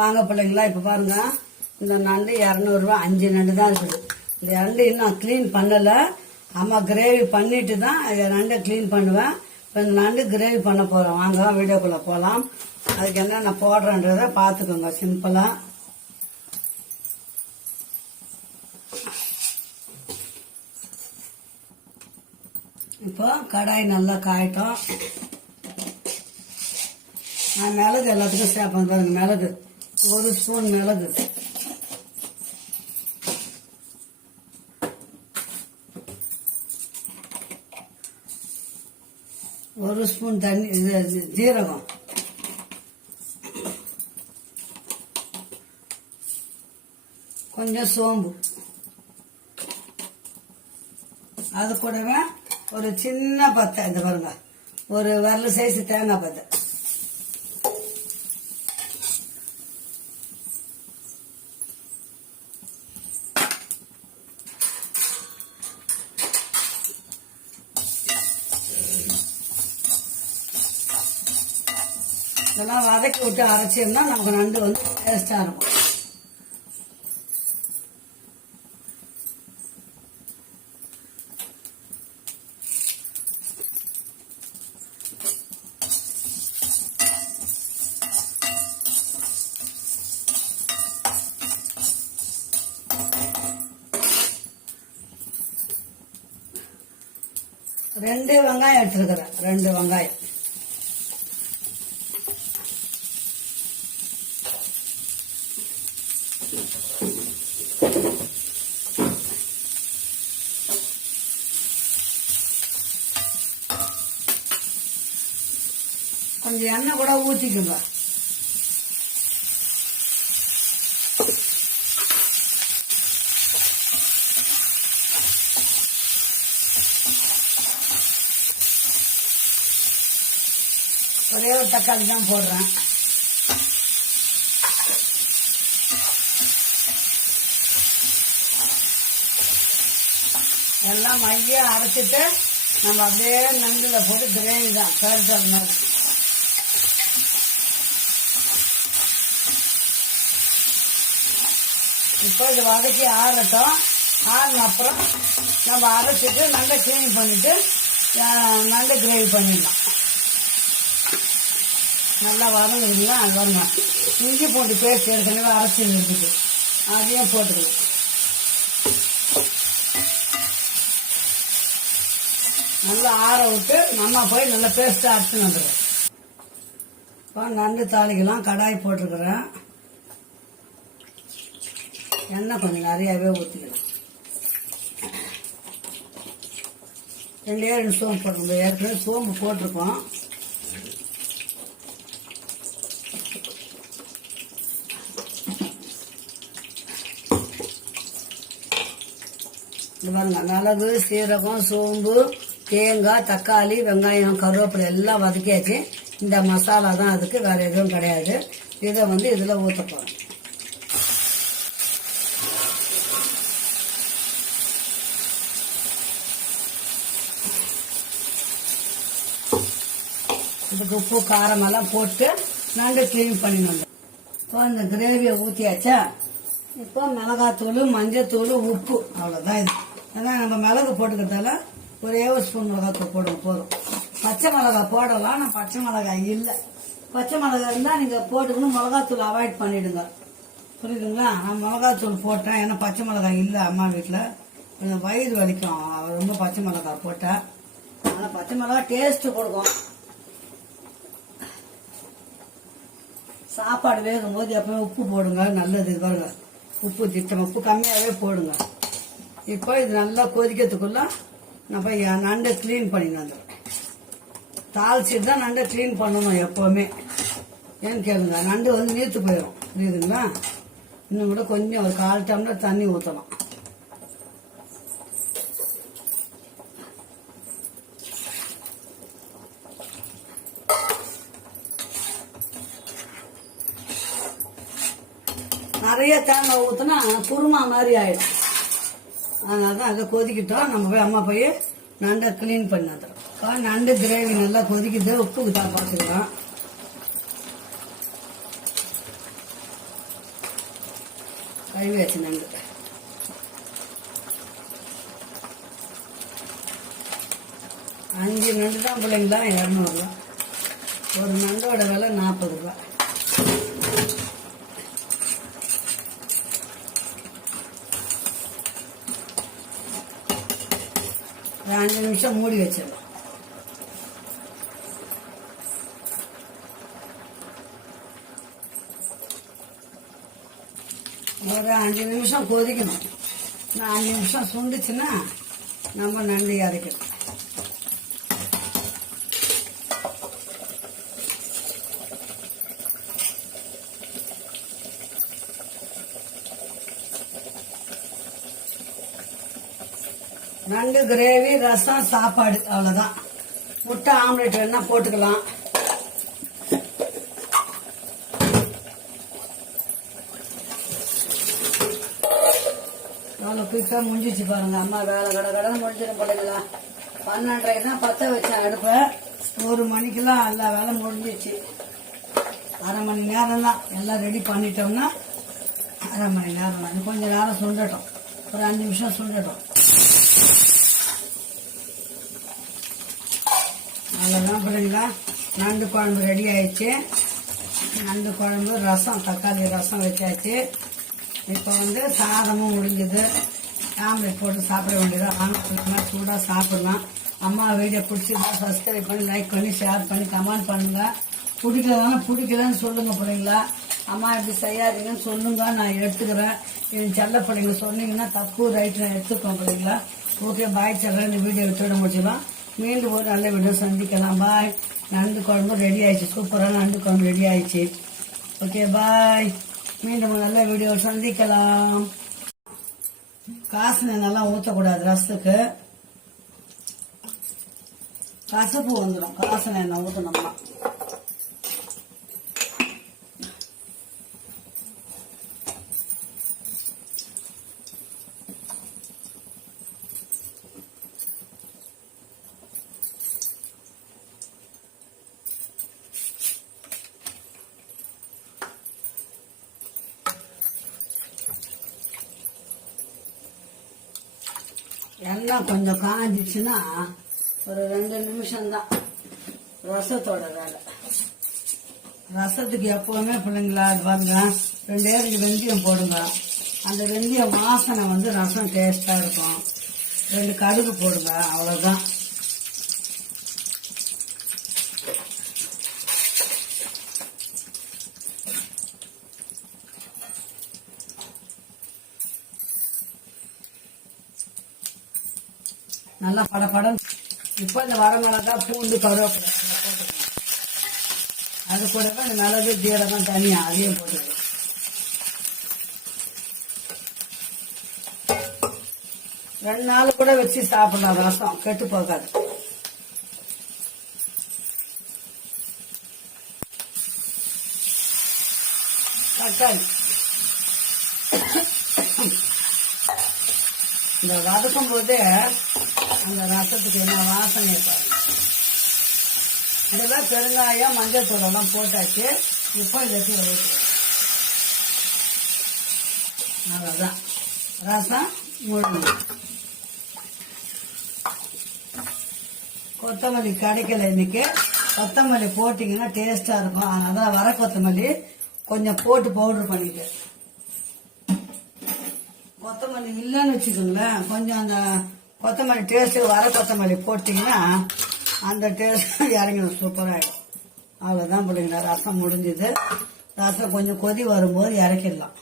வாங்க பிள்ளைங்களா, இப்போ பாருங்க, இந்த நண்டு 200 ரூபா, 5 நண்டு தான் இருக்குது. இந்த நண்டு இன்னும் கிளீன் பண்ணலை. அம்மா கிரேவி பண்ணிட்டு தான் நண்டை கிளீன் பண்ணுவேன். இப்போ இந்த நண்டு கிரேவி பண்ண போகிறோம். வாங்க வீடியோக்குள்ளே போகலாம். அதுக்கு என்னென்ன போடுறேன்றதை பார்த்துக்கோங்க சிம்பிளாக. இப்போ கடாய் நல்லா காயட்டும். நான் மிளகு எல்லாத்துக்கும் சேர்ப்பேன் பாருங்க. மிளகு 1 ஸ்பூன் மிளகு, 1 ஸ்பூன் தண்ணி ஜீரகம், கொஞ்சம் சோம்பு, அது கூடவே ஒரு சின்ன பத்தை, இந்த பாருங்க, ஒரு விரல் சைஸ் தேங்காய் பத்தை, இதெல்லாம் வதக்கி விட்டு அரைச்சிருந்தா நமக்கு நண்டு வந்து டேஸ்டா இருக்கும். ரெண்டு வெங்காயம் எடுத்துருக்கிறேன். 2 வெங்காயம், கொஞ்சம் எண்ணெய் கூட ஊற்றிக்குங்க. ஒரே ஒரு தக்காளி தான் போடுறேன். எல்லாம் மைய அரைச்சிட்டு நம்ம அப்படியே நண்டுல போட்டு கிரேவி தான் கருத்தல் மாதிரி. இப்போ இது வதக்கி ஆறட்டும். ஆறின அப்புறம் நம்ம அரைச்சிட்டு நல்லா கிளீன் பண்ணிட்டு நண்டு கிரேவி பண்ணிடலாம். நல்லா வதங்குதுங்களா, அது வரணும். இஞ்சி பூண்டு பேஸ்ட் ஏற்கனவே அரைச்சி இருக்குது, அதையும் போட்டுக்கலாம். நல்லா ஆற விட்டு நம்ம போய் நல்லா பேஸ்ட் அரைச்சின்னு வந்துடுறோம். இப்போ நண்டு தாளிக்கலாம். கடாய் போட்டிருக்கிறேன். எண்ணெய் கொஞ்சம் நிறையாவே ஊற்றிக்கலாம். 2 சோம்பு போட்டுருக்கோம். ஏற்கனவே சோம்பு போட்டிருக்கோம். இது பாருங்க, மிளகு, சீரகம், சோம்பு, தேங்காய், தக்காளி, வெங்காயம், கருவேப்பிலை எல்லாம் வதக்கியாச்சு. இந்த மசாலா தான் அதுக்கு, வேற எதுவும் கிடையாது. இதை வந்து இதில் ஊற்ற போகிறோம். இதுக்கு உப்பு காரமெல்லாம் போட்டு நண்டு கிளீன் பண்ணிடணும். இப்போ இந்த கிரேவியை ஊற்றியாச்சா. இப்போ மிளகாத்தூள், மஞ்சத்தூள், உப்பு, அவ்வளோதான். இது ஏன்னா நம்ம மிளகு போட்டுக்கிறதால ஒரே 1 ஸ்பூன் மிளகாத்தூள் போடுவோம், போதும். பச்சை மிளகாய் போடலாம். நான் பச்சை மிளகாய் இல்லை. பச்சை மிளகாய் இருந்தால் நீங்கள் போட்டுக்கணும். மிளகாத்தூள் அவாய்ட் பண்ணிடுங்க, புரியுதுங்களா? நான் மிளகாத்தூள் போட்டேன், ஏன்னா பச்சை மிளகாய் இல்லை அம்மா வீட்டில். கொஞ்சம் வயிறு வலிக்கும் ரொம்ப பச்சை மிளகாய் போட்டேன். அதனால் பச்சை மிளகாய் டேஸ்ட்டு கொடுக்கும். சாப்பாடு வேகும் போது எப்பவுமே உப்பு போடுங்க, நல்லது. இது பாருங்க, உப்பு திட்டம், உப்பு கம்மியாகவே போடுங்க. இப்போ இது நல்லா கொதிக்கிறதுக்குள்ள நம்ம நண்டை கிளீன் பண்ணிட்டு வந்துடுறோம். தாளிச்சிட்டு தான் நண்டை கிளீன் பண்ணணும் எப்போவுமே. ஏன்னு கேளுங்க, நண்டு வந்து நீர்த்து போயிடும், புரியுதுங்களா? இன்னும் கூட கொஞ்சம் ஒரு 1/4 டம்ளர் தண்ணி ஊற்றலாம். நிறைய தேங்காய் ஊற்றினா குருமா மாதிரி ஆயிடும். அதனால தான் அதை கொதிக்கிட்டோம். நம்ம போய் அம்மா போய் நண்டை கிளீன் பண்ணி வந்துடும். நண்டு கிரேவி நல்லா கொதிக்குது. உப்புக்கு தான் பார்த்துக்கலாம். கழுவி வச்சு நண்டு. அஞ்சு நண்டு தான் பிள்ளைங்களா 200 ரூபா. ஒரு நண்டோட விலை 40 ரூபா. ஒரு 5 நிமிஷம் மூடி வச்சிடலாம். ஒரு 5 நிமிஷம் கொதிக்கணும். 4 நிமிஷம் சுண்டுச்சுன்னா நம்ம நண்டு இறக்கணும். நண்டு கிரேவி, ரசம், சாப்பாடு, அவ்வளோதான். முட்டை ஆம்லெட் வேணா போட்டுக்கலாம். அவ்வளோ குயிக்காக முடிஞ்சிச்சு பாருங்க. அம்மா வேலை கடை முடிஞ்சிடும் பிள்ளைங்களா. 12:30 தான் பற்ற வச்சேன் அடுப்பை. 1 மணிக்கெல்லாம் எல்லா வேலை முடிஞ்சிச்சு. அரை மணி நேரம் தான் எல்லாம் ரெடி பண்ணிட்டோம்னா அரை மணி நேரம் தான். கொஞ்சம் நேரம் சுண்டட்டும். ஒரு 5 நிமிஷம் சுண்டட்டும். அவ்வளோதான் பிள்ளைங்களா. நண்டு குழம்பு ரெடி ஆயிடுச்சு. நண்டு குழம்பு, ரசம், தக்காளி ரசம் வச்சாச்சு. இப்போ சாதமும் முடிஞ்சது. ஆம்லெட் போட்டு சாப்பிட வேண்டியது. ஆம்லெட் சூடாக சாப்பிடலாம். அம்மா வீடியோ பிடிச்சிருந்தா சப்ஸ்கிரைப் பண்ணி, லைக் பண்ணி, ஷேர் பண்ணி, கமெண்ட் பண்ணுங்க. பிடிக்கலன்னு சொல்லுங்க பிள்ளைங்களா. அம்மா இப்படி செய்யாதீங்கன்னு சொல்லுங்க, நான் எடுத்துக்கிறேன். என் செல்ல பிள்ளைங்க சொன்னீங்கன்னா தப்பு ரைட் நான் எடுத்துக்கோங்க பிள்ளைங்களா. ஓகே, பாய். செல்ல இந்த வீடியோ விட்டுவிட முடிச்சிடலாம். மீண்டும் ஒரு நல்ல வீடியோ சந்திக்கலாம். பாய். நண்டு குழம்பு ரெடி ஆயிடுச்சு. சூப்பரான நண்டு குழம்பு ரெடி ஆயிடுச்சு. ஓகே, பாய். மீண்டும் நல்ல வீடியோ சந்திக்கலாம். காசு நல்லா ஊற்றக்கூடாது. ரசத்துக்கு கசப்பு வந்துடும். காசு எண்ணெய் ஊற்றணும்னா. எண்ணெய் கொஞ்சம் காஞ்சிச்சுன்னா ஒரு 2 நிமிஷம் தான் ரசத்தோட வேலை. ரசத்துக்கு எப்பவுமே பிள்ளைங்களா அது பாருங்க, 2 ஏருக்கு வெந்தயம் போடுங்க. அந்த வெந்தயம் வாசனை ரசம் டேஸ்டா இருக்கும். 2 கடுகு போடுங்க, அவ்வளவுதான். நல்லா படப்படம். இப்போ இந்த வரமிளகாய், பூண்டு, கருவேப்பிலை போட்டுக்கணும். அது கூடவே இந்த மிளகு, ஜீரகம் தனியா அதையும் போட்டுக்கணும். ரெண்டு நாள் கூட வச்சு சாப்பிடலாம். ரசம் கெட்டு போகாது. தக்காளி இந்த வதக்கும் போது அந்த ரசத்துக்கு என்ன வாசனை பாருங்க. இதெல்லாம் பெருங்காயம், மஞ்சள் தூளெல்லாம் போட்டாச்சு. இப்போ இதை ஊற்றுவோம். அவ்வளோதான், ரசம் முடிஞ்சு. கொத்தமல்லி கிடைக்கல இன்னைக்கு. கொத்தமல்லி போட்டிங்கன்னா டேஸ்டா இருக்கும். அதனால வர கொத்தமல்லி கொஞ்சம் போட்டு பவுடர் பண்ணிட்டு, கொத்தமல்லி இல்லைன்னு வச்சுக்கோங்களேன், கொஞ்சம் அந்த கொத்தமல்லி டேஸ்ட் வர கொத்தமல்லி போட்டிங்கன்னா அந்த டேஸ்ட் இறங்கிடும். சூப்பராகிடும். அவ்வளோதான் பிள்ளைங்களா. ரசம் முடிஞ்சுது. ரசம் கொஞ்சம் கொதி வரும்போது இறக்கிடலாம்.